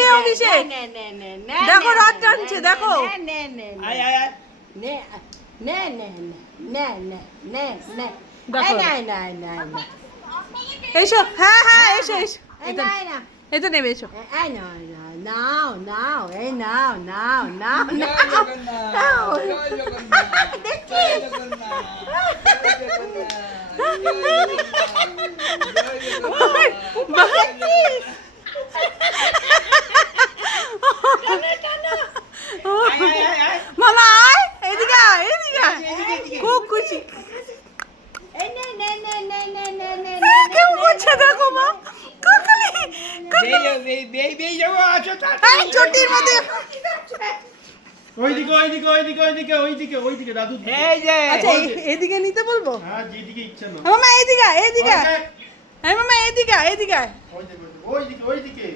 টানছে অভিষেক, দেখো রথ টানছে, দেখো। এসো, হ্যাঁ হ্যাঁ, এসো এসো, এটা নেবে, এসো। নাও নাও, এই নাও নাও নাও নাও, দেখি মামা আয়, এদিকে আয়, এদিকে আয়। খুব খুশি, কেউ করছে, দেখো মা, কাকলি চটির মধ্যে। ওইদিকে ওইদিকে ওইদিকে ওইদিকে ওইদিকে ওইদিকে দাদু, এই যে আচ্ছা এদিকে নিতে বলবো? হ্যাঁ যেদিকে ইচ্ছা না, মামা এদিকে আয়, এদিকে আয়। হ্যাঁ মামা এদিকে আয়, এদিকে আয়। ওইদিকে ওইদিকে ওইদিকে